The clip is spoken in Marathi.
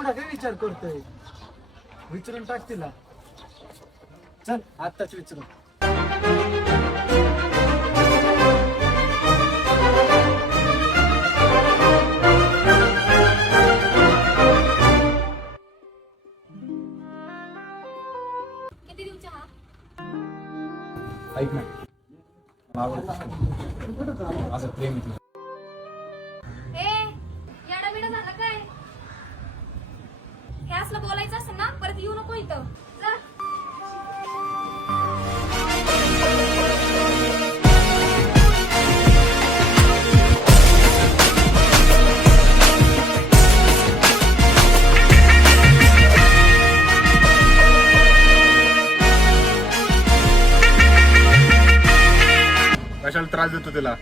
एवढा काय विचार करतोय? विचारून टाक तिला. चल आत्ताच विचारू. किती देऊ चहा? ऐक ना, माझं प्रेम आहे तुझं. ए येडाबिडा झाला काय? हे असलं बोलायचं असेल ना परत येऊ नको इथं. जा. कशाला त्रास देतो तिला?